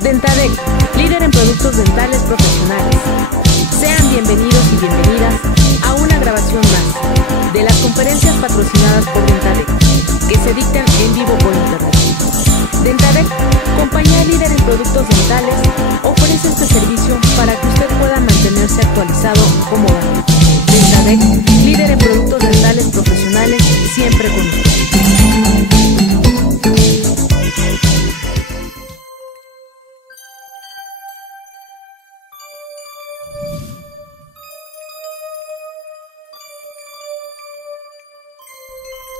Dentadec, líder en productos dentales profesionales. Sean bienvenidos y bienvenidas a una grabación más de las conferencias patrocinadas por Dentadec, que se dictan en vivo por internet. Dentadec, compañía líder en productos dentales, ofrece este servicio para que usted pueda mantenerse actualizado cómodamente. Dentadec, líder en productos dentales profesionales, siempre con usted.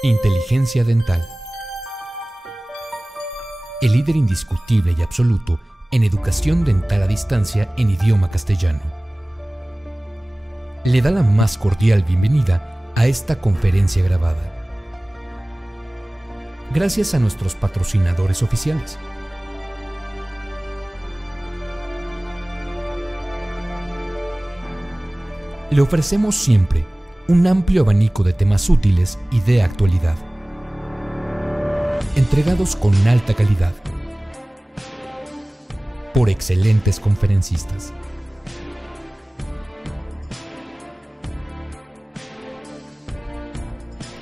Inteligencia dental. El líder indiscutible y absoluto en educación dental a distancia en idioma castellano. Le da la más cordial bienvenida a esta conferencia grabada. Gracias a nuestros patrocinadores oficiales. Le ofrecemos siempre un amplio abanico de temas útiles y de actualidad, entregados con alta calidad, por excelentes conferencistas.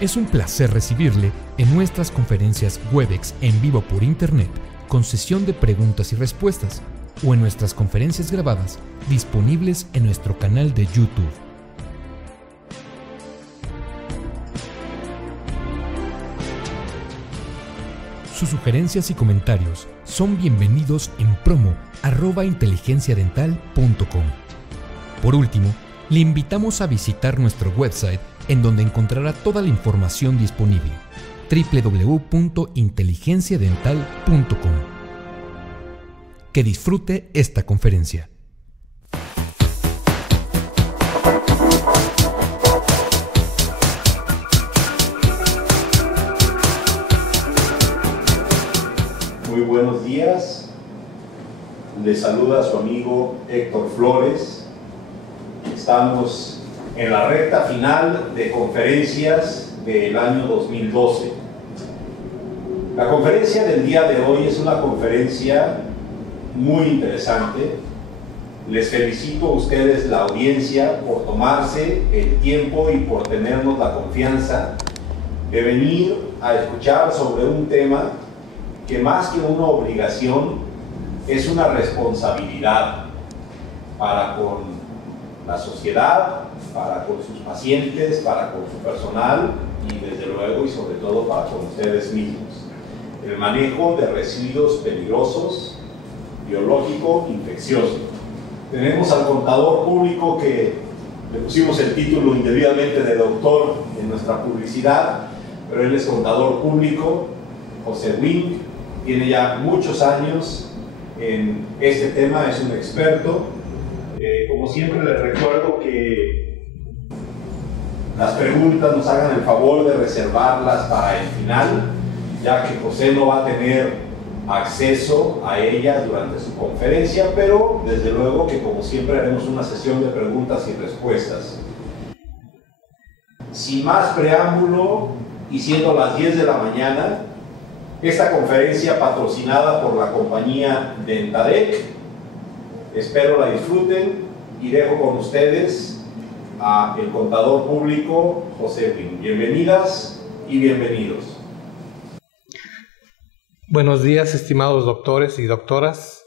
Es un placer recibirle en nuestras conferencias Webex en vivo por internet, con sesión de preguntas y respuestas, o en nuestras conferencias grabadas disponibles en nuestro canal de YouTube. Sus sugerencias y comentarios son bienvenidos en promo@inteligenciadental.com. Por último, le invitamos a visitar nuestro website, en donde encontrará toda la información disponible: www.inteligenciadental.com. Que disfrute esta conferencia. Muy buenos días, les saluda su amigo Héctor Flores. Estamos en la recta final de conferencias del año 2012. La conferencia del día de hoy es una conferencia muy interesante. Les felicito a ustedes, la audiencia, por tomarse el tiempo y por tenernos la confianza de venir a escuchar sobre un tema que, más que una obligación, es una responsabilidad para con la sociedad, para con sus pacientes, para con su personal y desde luego y sobre todo para con ustedes mismos. El manejo de residuos peligrosos, biológico, infeccioso. Tenemos al contador público, que le pusimos el título indebidamente de doctor en nuestra publicidad, pero él es contador público, José Wing. Tiene ya muchos años en este tema, es un experto. Como siempre, les recuerdo que las preguntas nos hagan el favor de reservarlas para el final, ya que José no va a tener acceso a ellas durante su conferencia, pero desde luego que, como siempre, haremos una sesión de preguntas y respuestas. Sin más preámbulo, y siendo las 10 de la mañana, esta conferencia, patrocinada por la compañía Dentadec, espero la disfruten, y dejo con ustedes a el contador público José Wing. Bienvenidas y bienvenidos. Buenos días, estimados doctores y doctoras.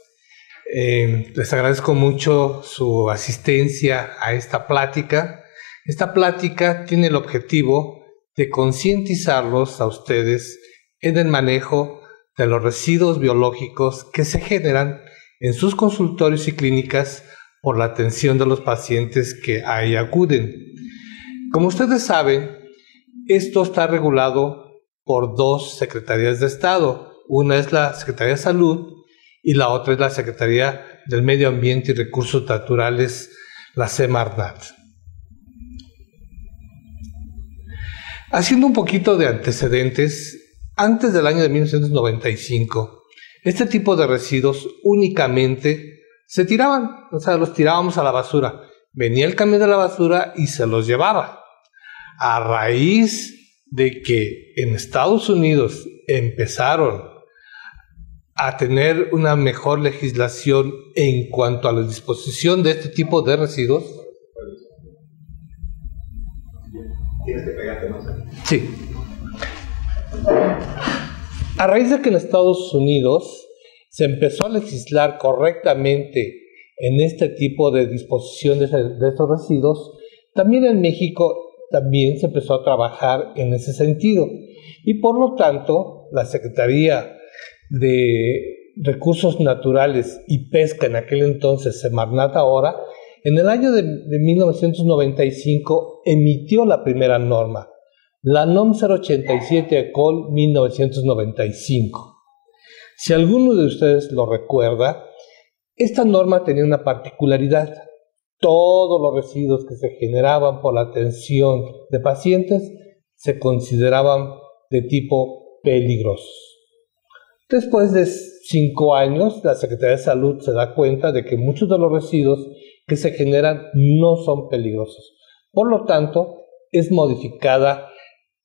Les agradezco mucho su asistencia a esta plática. Esta plática tiene el objetivo de concientizarlos a ustedes en el manejo de los residuos biológicos que se generan en sus consultorios y clínicas por la atención de los pacientes que ahí acuden. Como ustedes saben, esto está regulado por dos secretarías de Estado. Una es la Secretaría de Salud y la otra es la Secretaría del Medio Ambiente y Recursos Naturales, la Semarnat. Haciendo un poquito de antecedentes, antes del año de 1995, este tipo de residuos únicamente se tiraban, o sea, los tirábamos a la basura. Venía el camión de la basura y se los llevaba. A raíz de que en Estados Unidos empezaron a tener una mejor legislación en cuanto a la disposición de este tipo de residuos? Tienes que pegarte más. Sí. A raíz de que en Estados Unidos se empezó a legislar correctamente en este tipo de disposición de estos residuos, también en México también se empezó a trabajar en ese sentido. Y por lo tanto, la Secretaría de Recursos Naturales y Pesca en aquel entonces, Semarnat ahora, en el año de 1995 emitió la primera norma, la NOM 087 ECOL 1995. Si alguno de ustedes lo recuerda, esta norma tenía una particularidad. Todos los residuos que se generaban por la atención de pacientes se consideraban de tipo peligroso. Después de 5 años, la Secretaría de Salud se da cuenta de que muchos de los residuos que se generan no son peligrosos. Por lo tanto, es modificada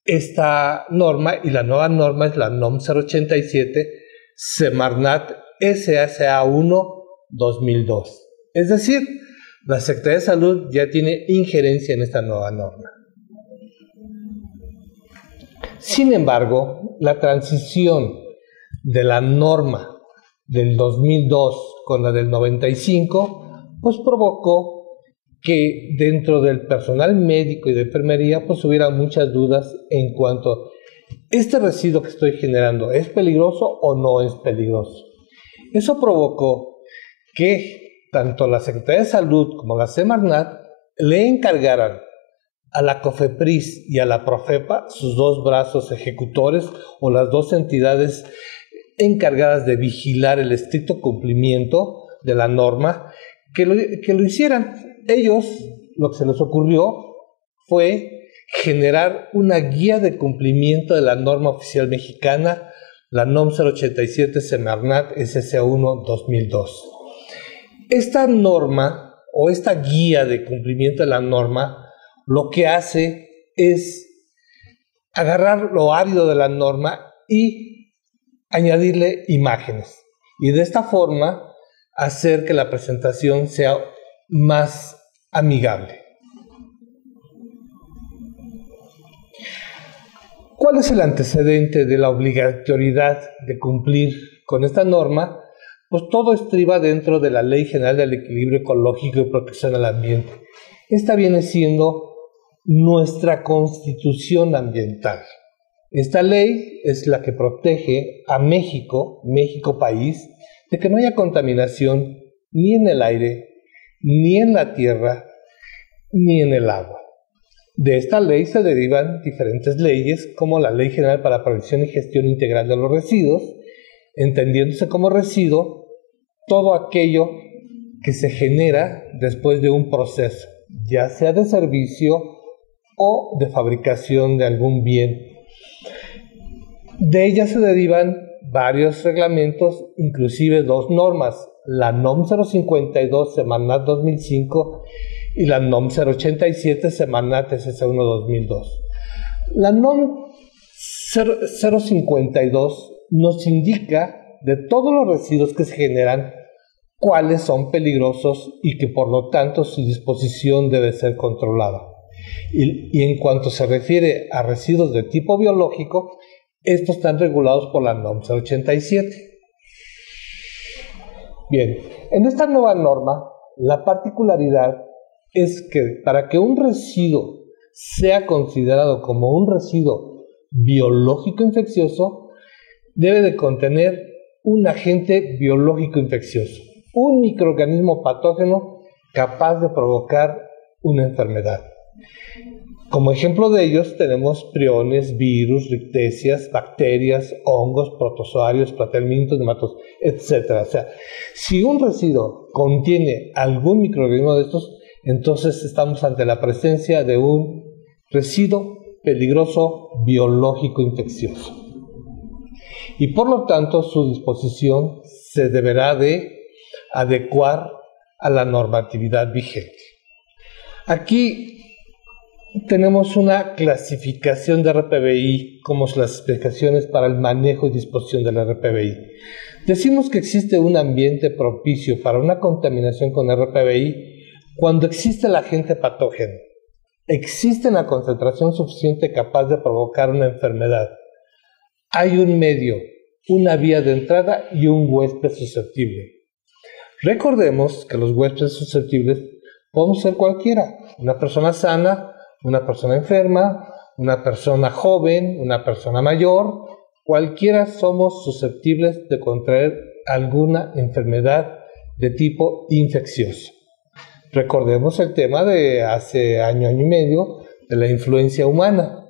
esta norma y la nueva norma es la NOM 087 Semarnat SSA 1 2002. Es decir, la Secretaría de Salud ya tiene injerencia en esta nueva norma. Sin embargo, la transición de la norma del 2002 con la del 95, pues provocó que dentro del personal médico y de enfermería pues hubiera muchas dudas en cuanto a ¿este residuo que estoy generando es peligroso o no es peligroso? Eso provocó que tanto la Secretaría de Salud como la Semarnat le encargaran a la COFEPRIS y a la PROFEPA, sus dos brazos ejecutores o las dos entidades encargadas de vigilar el estricto cumplimiento de la norma, que lo hicieran. Ellos, lo que se les ocurrió fue generar una guía de cumplimiento de la norma oficial mexicana, la NOM 087 Semarnat SSA 1 2002. Esta norma o esta guía de cumplimiento de la norma lo que hace es agarrar lo árido de la norma y añadirle imágenes y de esta forma hacer que la presentación sea más amigable. ¿Cuál es el antecedente de la obligatoriedad de cumplir con esta norma? Pues todo estriba dentro de la Ley General del Equilibrio Ecológico y Protección al Ambiente. Esta viene siendo nuestra Constitución Ambiental. Esta ley es la que protege a México país, de que no haya contaminación ni en el aire, ni en la tierra, ni en el agua. De esta ley se derivan diferentes leyes, como la Ley General para la Prevención y Gestión Integral de los Residuos, entendiéndose como residuo todo aquello que se genera después de un proceso, ya sea de servicio o de fabricación de algún bien. De ella se derivan varios reglamentos, inclusive 2 normas, la NOM 052 Semarnat 2005 y la NOM 087 Semarnat SSA 1 2002. La NOM 052 nos indica de todos los residuos que se generan cuáles son peligrosos y que por lo tanto su disposición debe ser controlada. Y en cuanto se refiere a residuos de tipo biológico, estos están regulados por la NOM 087. Bien, en esta nueva norma, la particularidad es que para que un residuo sea considerado como un residuo biológico infeccioso, debe de contener un agente biológico infeccioso, un microorganismo patógeno capaz de provocar una enfermedad. Como ejemplo de ellos tenemos priones, virus, rictesias, bacterias, hongos, protozoarios, platelmintos, nematodos, etc. O sea, si un residuo contiene algún microorganismo de estos, entonces estamos ante la presencia de un residuo peligroso biológico infeccioso. Y por lo tanto su disposición se deberá de adecuar a la normatividad vigente. Aquí tenemos una clasificación de RPBI como las explicaciones para el manejo y disposición del RPBI. Decimos que existe un ambiente propicio para una contaminación con RPBI cuando existe el agente patógeno, existe la concentración suficiente capaz de provocar una enfermedad. Hay un medio, una vía de entrada y un huésped susceptible. Recordemos que los huéspedes susceptibles podemos ser cualquiera, una persona sana, una persona enferma, una persona joven, una persona mayor, cualquiera somos susceptibles de contraer alguna enfermedad de tipo infeccioso. Recordemos el tema de hace año y medio de la influencia humana.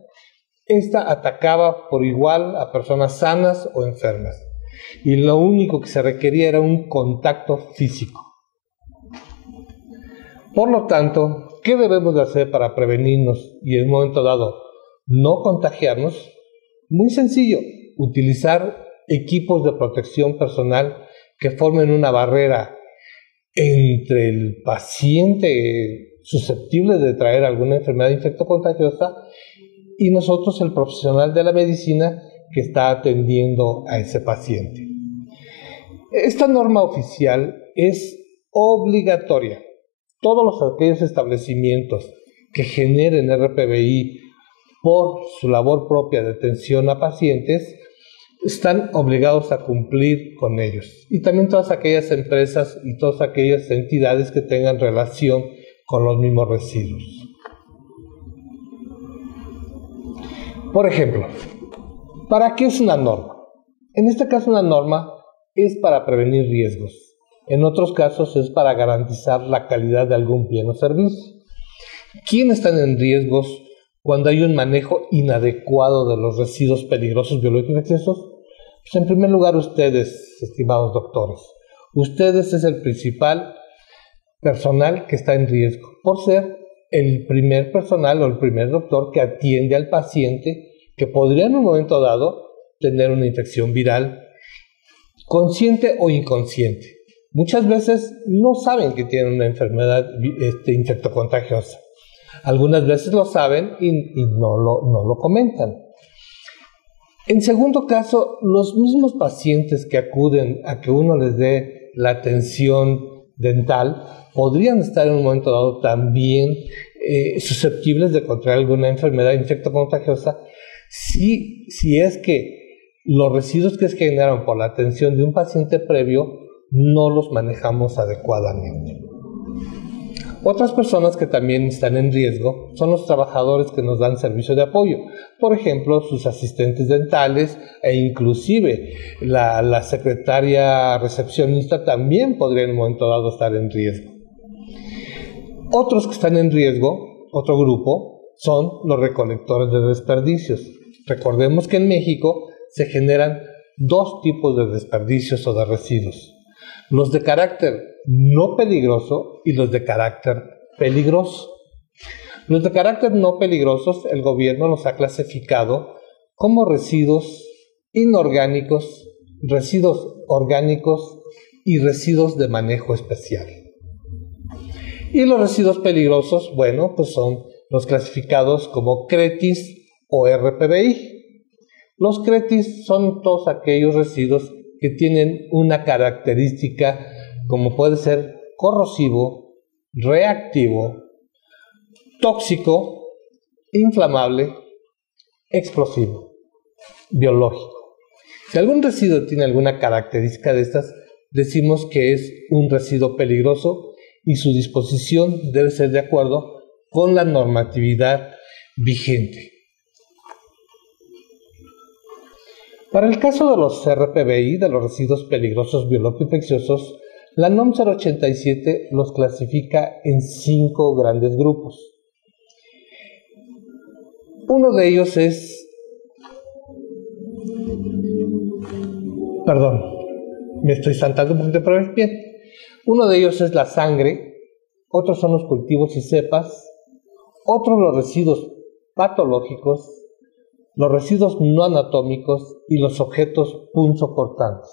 Esta atacaba por igual a personas sanas o enfermas, y lo único que se requería era un contacto físico. Por lo tanto, ¿qué debemos de hacer para prevenirnos y en un momento dado no contagiarnos? Muy sencillo, utilizar equipos de protección personal que formen una barrera entre el paciente susceptible de traer alguna enfermedad infectocontagiosa y nosotros, el profesional de la medicina que está atendiendo a ese paciente. Esta norma oficial es obligatoria. Todos aquellos establecimientos que generen RPBI por su labor propia de atención a pacientes están obligados a cumplir con ellos. Y también todas aquellas empresas y todas aquellas entidades que tengan relación con los mismos residuos. Por ejemplo, ¿para qué es una norma? En este caso, una norma es para prevenir riesgos. En otros casos es para garantizar la calidad de algún bien o servicio. ¿Quiénes están en riesgos cuando hay un manejo inadecuado de los residuos peligrosos biológicos infecciosos? Pues en primer lugar, ustedes, estimados doctores. Ustedes es el principal personal que está en riesgo por ser el primer personal o el primer doctor que atiende al paciente que podría en un momento dado tener una infección viral, consciente o inconsciente. Muchas veces no saben que tienen una enfermedad infectocontagiosa. Algunas veces lo saben y no lo comentan. En segundo caso, los mismos pacientes que acuden a que uno les dé la atención dental podrían estar en un momento dado también susceptibles de contraer alguna enfermedad infectocontagiosa si es que los residuos que se generaron por la atención de un paciente previo no los manejamos adecuadamente. Otras personas que también están en riesgo son los trabajadores que nos dan servicio de apoyo, por ejemplo, sus asistentes dentales e inclusive la secretaria recepcionista también podría en un momento dado estar en riesgo. Otros que están en riesgo, otro grupo, son los recolectores de desperdicios. Recordemos que en México se generan dos tipos de desperdicios o de residuos: los de carácter no peligroso y los de carácter peligroso. Los de carácter no peligrosos, el gobierno los ha clasificado como residuos inorgánicos, residuos orgánicos y residuos de manejo especial. Y los residuos peligrosos, bueno, pues son los clasificados como CRETIS o RPBI. Los CRETIS son todos aquellos residuos que tienen una característica como puede ser corrosivo, reactivo, tóxico, inflamable, explosivo, biológico. Si algún residuo tiene alguna característica de estas, decimos que es un residuo peligroso y su disposición debe ser de acuerdo con la normatividad vigente. Para el caso de los RPBI, de los residuos peligrosos biológico-infecciosos, la NOM 087 los clasifica en 5 grandes grupos. Uno de ellos es... Perdón, me estoy saltando un poquito, pero bien. Uno de ellos es la sangre, otros son los cultivos y cepas, otros los residuos patológicos, los residuos no anatómicos y los objetos punzocortantes.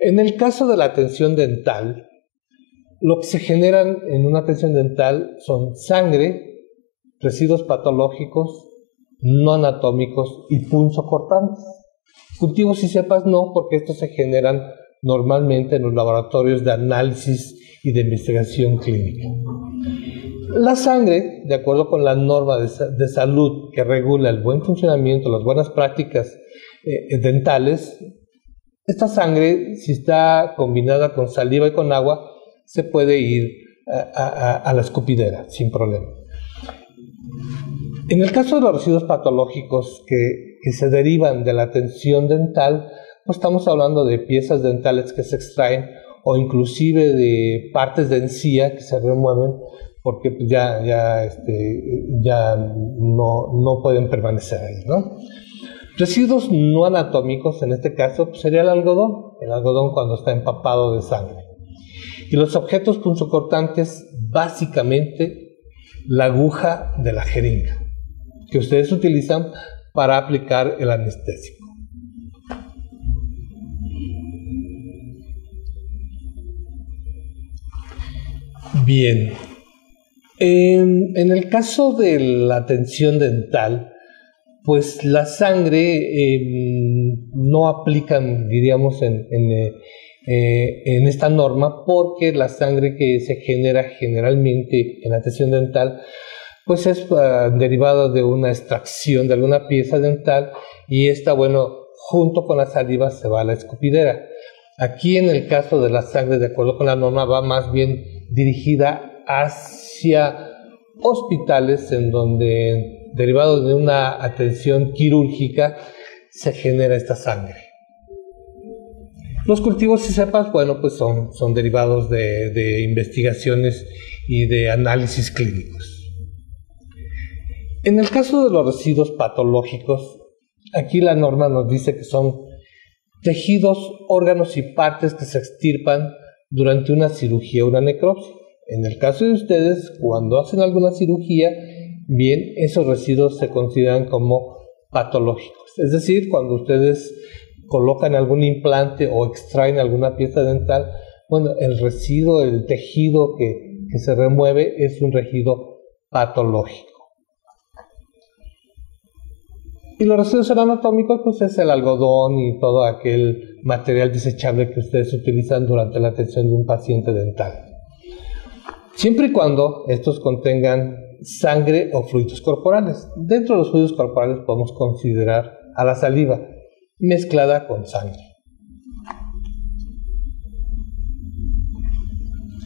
En el caso de la atención dental, lo que se generan en una atención dental son sangre, residuos patológicos, no anatómicos y punzocortantes. Cultivos y cepas no, porque estos se generan normalmente en los laboratorios de análisis y de investigación clínica. La sangre, de acuerdo con la norma de salud que regula el buen funcionamiento, las buenas prácticas dentales, esta sangre, si está combinada con saliva y con agua, se puede ir a la escupidera sin problema. En el caso de los residuos patológicos que se derivan de la atención dental, no estamos hablando de piezas dentales que se extraen o inclusive de partes de encía que se remueven porque ya no pueden permanecer ahí, ¿no? Residuos no anatómicos, en este caso, sería el algodón cuando está empapado de sangre. Y los objetos punzocortantes, básicamente, la aguja de la jeringa, que ustedes utilizan para aplicar el anestésico. Bien, en el caso de la atención dental, pues la sangre no aplican, diríamos, en esta norma, porque la sangre que se genera generalmente en la atención dental pues es derivada de una extracción de alguna pieza dental y esta, bueno, junto con la saliva se va a la escupidera. Aquí en el caso de la sangre, de acuerdo con la norma, va más bien dirigida hacia hospitales en donde, derivado de una atención quirúrgica, se genera esta sangre. Los cultivos y cepas, bueno, pues son derivados de investigaciones y de análisis clínicos. En el caso de los residuos patológicos, aquí la norma nos dice que son tejidos, órganos y partes que se extirpan durante una cirugía o una necropsia. En el caso de ustedes, cuando hacen alguna cirugía, bien, esos residuos se consideran como patológicos. Es decir, cuando ustedes colocan algún implante o extraen alguna pieza dental, bueno, el residuo, el tejido que se remueve es un residuo patológico. Y los residuos anatómicos, pues es el algodón y todo aquel material desechable que ustedes utilizan durante la atención de un paciente dental. Siempre y cuando estos contengan sangre o fluidos corporales. Dentro de los fluidos corporales podemos considerar a la saliva mezclada con sangre.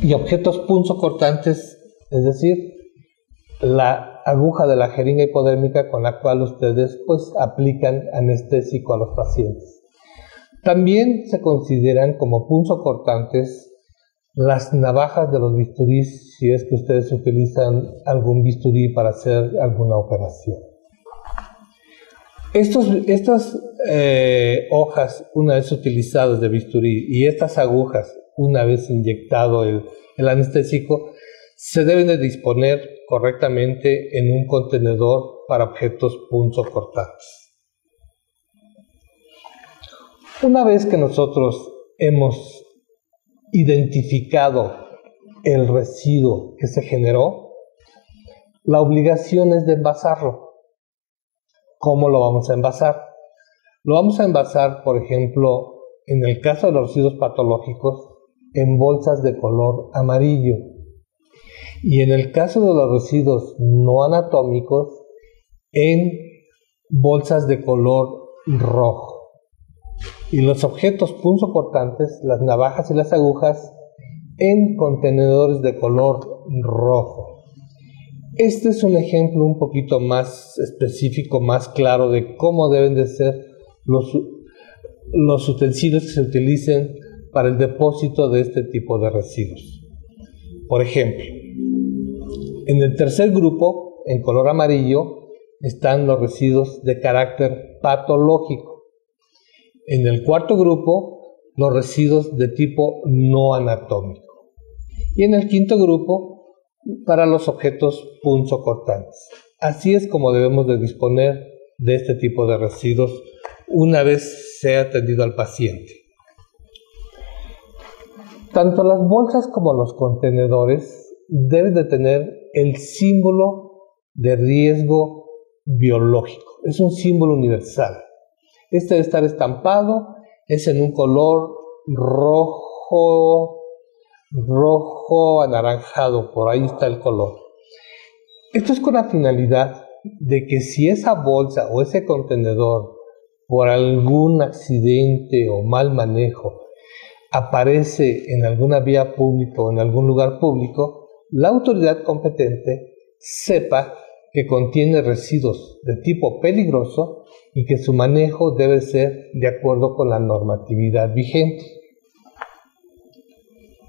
Y objetos punzocortantes, es decir, la aguja de la jeringa hipodérmica con la cual ustedes pues aplican anestésico a los pacientes. También se consideran como punzocortantes las navajas de los bisturís, si es que ustedes utilizan algún bisturí para hacer alguna operación. Estas hojas, una vez utilizadas de bisturí, y estas agujas, una vez inyectado el anestésico, se deben de disponer correctamente en un contenedor para objetos punzocortantes. Una vez que nosotros hemos identificado el residuo que se generó, la obligación es de envasarlo. ¿Cómo lo vamos a envasar? Lo vamos a envasar, por ejemplo, en el caso de los residuos patológicos, en bolsas de color amarillo. Y en el caso de los residuos no anatómicos, en bolsas de color rojo. Y los objetos punzocortantes, las navajas y las agujas, en contenedores de color rojo. Este es un ejemplo un poquito más específico, más claro de cómo deben de ser los utensilios que se utilicen para el depósito de este tipo de residuos. Por ejemplo, en el tercer grupo, en color amarillo, están los residuos de carácter patológico. En el cuarto grupo, los residuos de tipo no anatómico. Y en el quinto grupo, para los objetos punzocortantes. Así es como debemos de disponer de este tipo de residuos una vez sea atendido al paciente. Tanto las bolsas como los contenedores deben de tener el símbolo de riesgo biológico. Es un símbolo universal. Este debe estar estampado, es en un color rojo anaranjado, por ahí está el color. Esto es con la finalidad de que si esa bolsa o ese contenedor, por algún accidente o mal manejo, aparece en alguna vía pública o en algún lugar público, la autoridad competente sepa que contiene residuos de tipo peligroso y que su manejo debe ser de acuerdo con la normatividad vigente.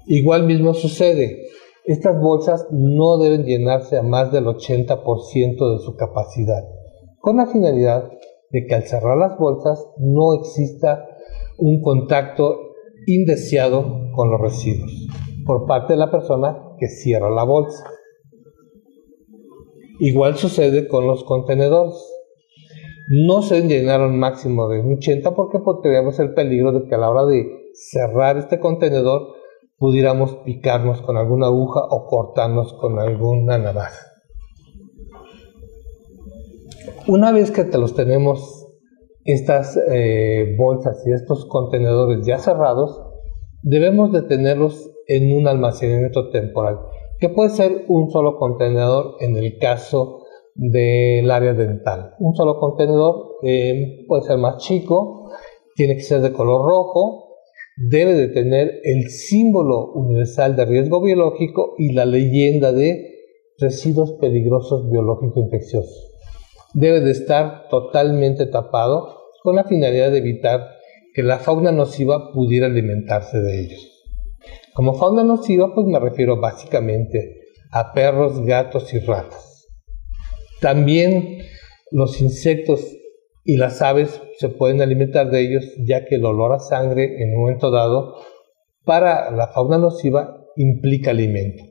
Igual mismo sucede, estas bolsas no deben llenarse a más del 80% de su capacidad, con la finalidad de que al cerrar las bolsas no exista un contacto indeseado con los residuos por parte de la persona que cierra la bolsa. Igual sucede con los contenedores. No se deben llenar un máximo de un 80% porque tenemos el peligro de que a la hora de cerrar este contenedor pudiéramos picarnos con alguna aguja o cortarnos con alguna navaja. Una vez que tenemos estas bolsas y estos contenedores ya cerrados, debemos de tenerlos en un almacenamiento temporal, que puede ser un solo contenedor en el caso del área dental. Un solo contenedor puede ser más chico, tiene que ser de color rojo, debe de tener el símbolo universal de riesgo biológico y la leyenda de residuos peligrosos biológico-infecciosos. Debe de estar totalmente tapado con la finalidad de evitar que la fauna nociva pudiera alimentarse de ellos. Como fauna nociva, pues me refiero básicamente a perros, gatos y ratas. También los insectos y las aves se pueden alimentar de ellos, ya que el olor a sangre en un momento dado para la fauna nociva implica alimento.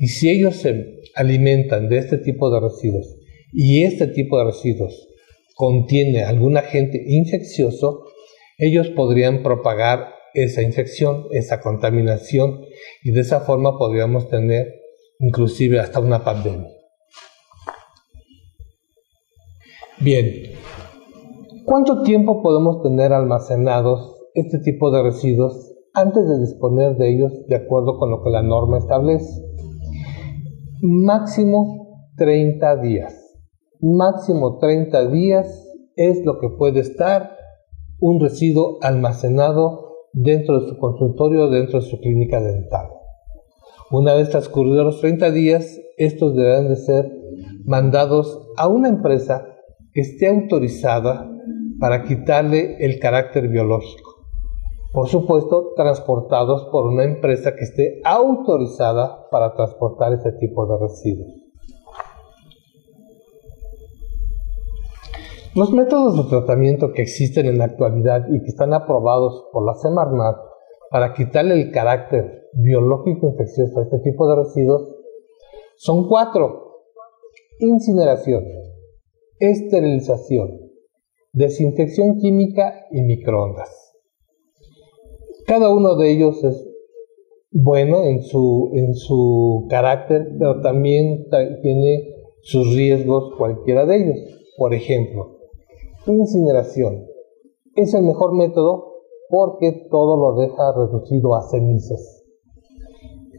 Y si ellos se alimentan de este tipo de residuos y este tipo de residuos contiene algún agente infeccioso, ellos podrían propagar esa infección, esa contaminación, y de esa forma podríamos tener inclusive hasta una pandemia. Bien, ¿cuánto tiempo podemos tener almacenados este tipo de residuos antes de disponer de ellos de acuerdo con lo que la norma establece? Máximo 30 días. Máximo 30 días es lo que puede estar un residuo almacenado dentro de su consultorio o dentro de su clínica dental. Una vez transcurridos los 30 días, estos deberán de ser mandados a una empresa que esté autorizada para quitarle el carácter biológico. Por supuesto, transportados por una empresa que esté autorizada para transportar ese tipo de residuos. Los métodos de tratamiento que existen en la actualidad y que están aprobados por la Semarnat para quitarle el carácter biológico infeccioso a este tipo de residuos son 4: incineración, esterilización, desinfección química y microondas. Cada uno de ellos es bueno en su carácter, pero también tiene sus riesgos cualquiera de ellos. Por ejemplo, incineración es el mejor método porque todo lo deja reducido a cenizas.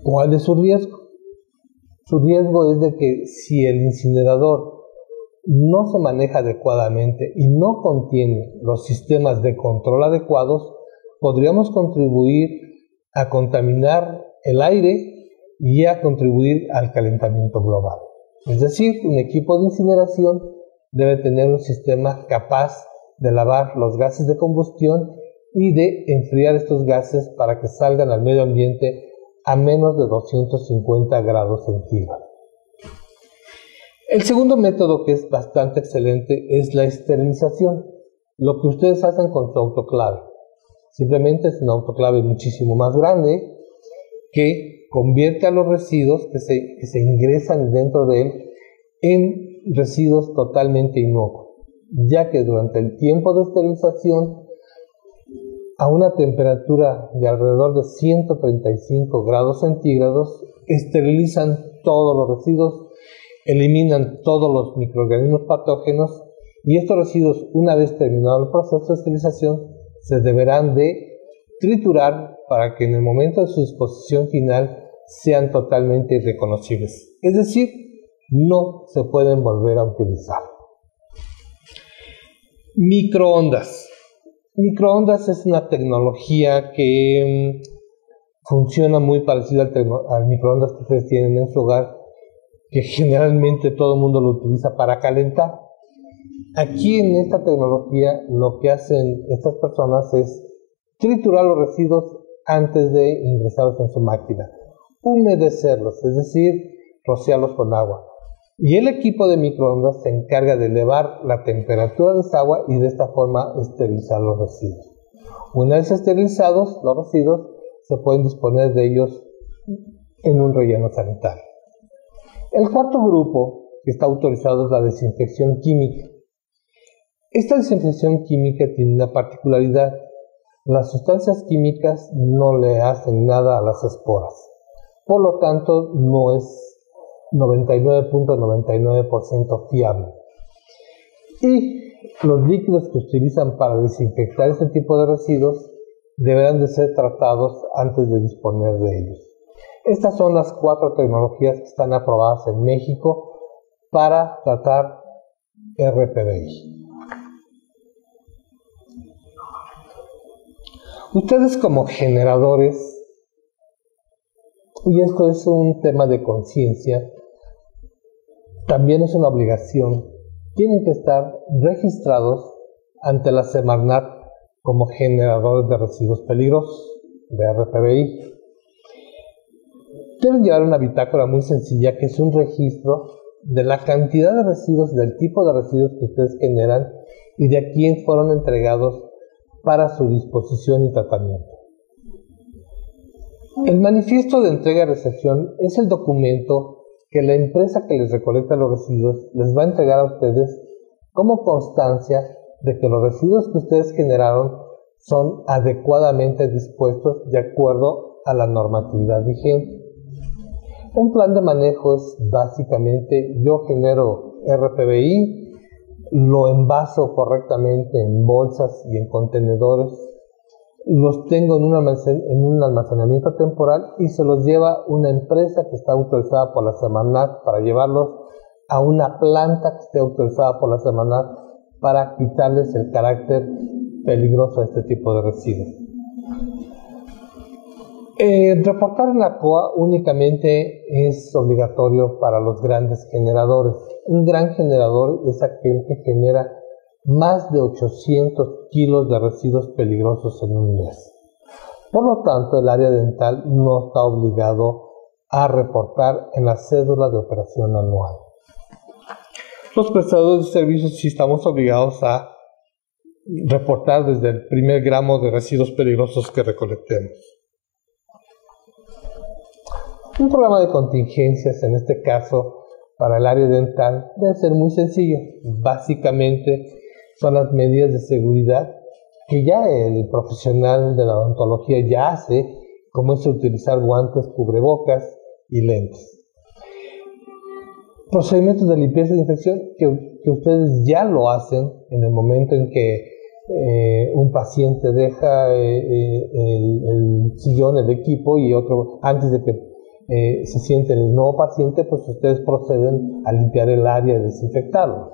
¿Cuál es su riesgo? Su riesgo es de que si el incinerador no se maneja adecuadamente y no contiene los sistemas de control adecuados, podríamos contribuir a contaminar el aire y a contribuir al calentamiento global. Es decir, un equipo de incineración debe tener un sistema capaz de lavar los gases de combustión y de enfriar estos gases para que salgan al medio ambiente a menos de 250 grados centígrados. El segundo método, que es bastante excelente, es la esterilización. Lo que ustedes hacen con su autoclave. Simplemente es un autoclave muchísimo más grande que convierte a los residuos que se ingresan dentro de él en residuos totalmente inocuos, ya que durante el tiempo de esterilización, a una temperatura de alrededor de 135 grados centígrados, esterilizan todos los residuos, eliminan todos los microorganismos patógenos Y estos residuos, una vez terminado el proceso de esterilización, se deberán de triturar para que en el momento de su disposición final sean totalmente irreconocibles. Es decir, no se pueden volver a utilizar. Microondas. Microondas es una tecnología que funciona muy parecida al microondas que ustedes tienen en su hogar, que generalmente todo el mundo lo utiliza para calentar. Aquí en esta tecnología lo que hacen estas personas es triturar los residuos antes de ingresarlos en su máquina, humedecerlos, es decir, rociarlos con agua. Y el equipo de microondas se encarga de elevar la temperatura de esa agua y de esta forma esterilizar los residuos. Una vez esterilizados los residuos, se pueden disponer de ellos en un relleno sanitario. El cuarto grupo que está autorizado es la desinfección química. Esta desinfección química tiene una particularidad. Las sustancias químicas no le hacen nada a las esporas. Por lo tanto, no es 99.99% fiable. Y los líquidos que utilizan para desinfectar este tipo de residuos deberán de ser tratados antes de disponer de ellos. Estas son las 4 tecnologías que están aprobadas en México para tratar RPBI. Ustedes como generadores, y esto es un tema de conciencia, también es una obligación, tienen que estar registrados ante la Semarnat como generadores de residuos peligrosos, de RPBI. Deben llevar una bitácora muy sencilla, que es un registro de la cantidad de residuos, del tipo de residuos que ustedes generan y de a quién fueron entregados para su disposición y tratamiento. El manifiesto de entrega y recepción es el documento que la empresa que les recolecta los residuos les va a entregar a ustedes como constancia de que los residuos que ustedes generaron son adecuadamente dispuestos de acuerdo a la normatividad vigente. Un plan de manejo es básicamente: yo genero RPBI, lo envaso correctamente en bolsas y en contenedores, los tengo en un almacenamiento temporal y se los lleva una empresa que está autorizada por la Semarnat para llevarlos a una planta que esté autorizada por la Semarnat para quitarles el carácter peligroso a este tipo de residuos. Reportar en la COA únicamente es obligatorio para los grandes generadores. Un gran generador es aquel que genera más de 800 kilos de residuos peligrosos en un mes. Por lo tanto, el área dental no está obligado a reportar en la cédula de operación anual. Los prestadores de servicios sí estamos obligados a reportar desde el primer gramo de residuos peligrosos que recolectemos. Un programa de contingencias, en este caso para el área dental, debe ser muy sencillo. Básicamente son las medidas de seguridad que ya el profesional de la odontología ya hace, como es utilizar guantes, cubrebocas y lentes. Procedimientos de limpieza y desinfección que ustedes ya lo hacen en el momento en que un paciente deja el sillón, el equipo, y otro antes de que se siente el nuevo paciente, pues ustedes proceden a limpiar el área y desinfectarlo.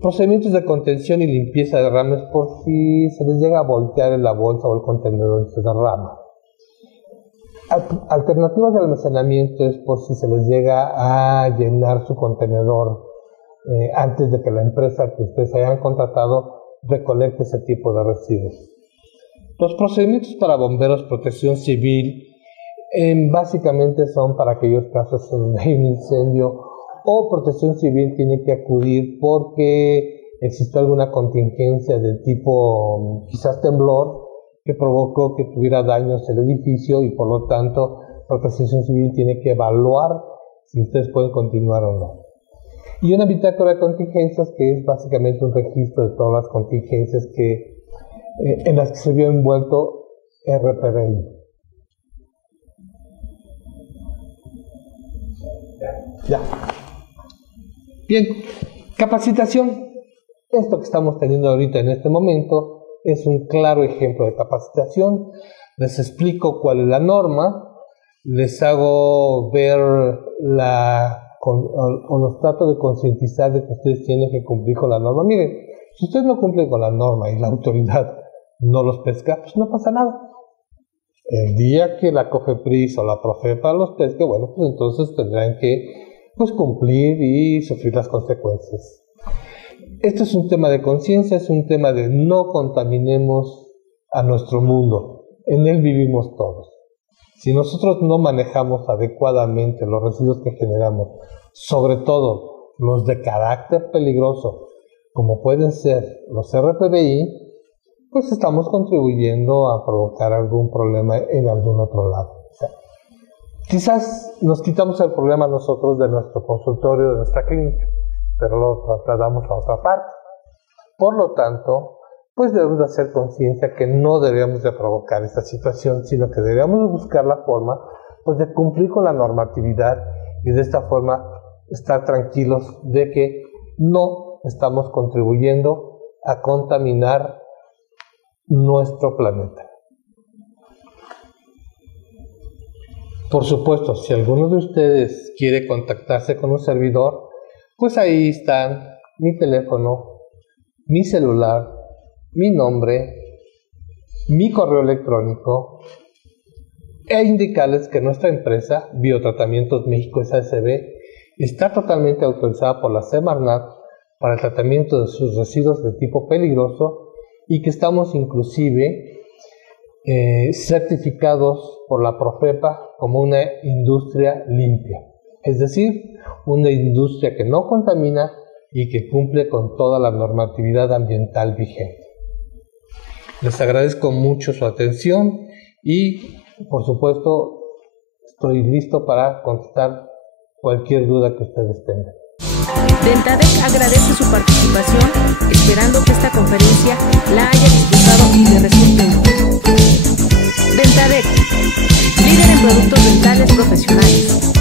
Procedimientos de contención y limpieza de derrames por si se les llega a voltear en la bolsa o el contenedor y se derrama. Alternativas de almacenamiento es por si se les llega a llenar su contenedor antes de que la empresa que ustedes hayan contratado recolecte ese tipo de residuos. Los procedimientos para bomberos, protección civil, básicamente son para aquellos casos donde hay un incendio o protección civil tiene que acudir porque existe alguna contingencia del tipo quizás temblor que provocó que tuviera daños el edificio, y por lo tanto protección civil tiene que evaluar si ustedes pueden continuar o no. Y una bitácora de contingencias, que es básicamente un registro de todas las contingencias en las que se vio envuelto RPBI. Ya. Bien, Capacitación. Esto que estamos teniendo ahorita en este momento es un claro ejemplo de capacitación. Les explico cuál es la norma, les hago ver o los trato de concientizar de que ustedes tienen que cumplir con la norma. Miren, si ustedes no cumplen con la norma y la autoridad no los pesca, pues no pasa nada. El día que la COFEPRIS o la PROFEPA los pesque, bueno, pues entonces tendrán que cumplir y sufrir las consecuencias. Esto es un tema de conciencia, es un tema de no contaminemos a nuestro mundo. En él vivimos todos. Si nosotros no manejamos adecuadamente los residuos que generamos, sobre todo los de carácter peligroso, como pueden ser los RPBI, pues estamos contribuyendo a provocar algún problema en algún otro lado. O sea, quizás nos quitamos el problema nosotros de nuestro consultorio, de nuestra clínica, pero lo trasladamos a otra parte. Por lo tanto, pues debemos de hacer conciencia que no deberíamos de provocar esta situación, sino que deberíamos de buscar la forma pues, de cumplir con la normatividad y de esta forma estar tranquilos de que no estamos contribuyendo a contaminar nuestro planeta. Por supuesto, si alguno de ustedes quiere contactarse con un servidor, pues ahí están mi teléfono, mi celular, mi nombre, mi correo electrónico e indicarles que nuestra empresa, Biotratamientos México S.A.S.B., está totalmente autorizada por la Semarnat para el tratamiento de sus residuos de tipo peligroso y que estamos inclusive certificados por la PROFEPA como una industria limpia, es decir, una industria que no contamina y que cumple con toda la normatividad ambiental vigente. Les agradezco mucho su atención y, por supuesto, estoy listo para contestar cualquier duda que ustedes tengan. Dentadec agradece su participación, esperando que esta conferencia la haya disfrutado y le resulte útil. Dentadec, líder en productos dentales profesionales.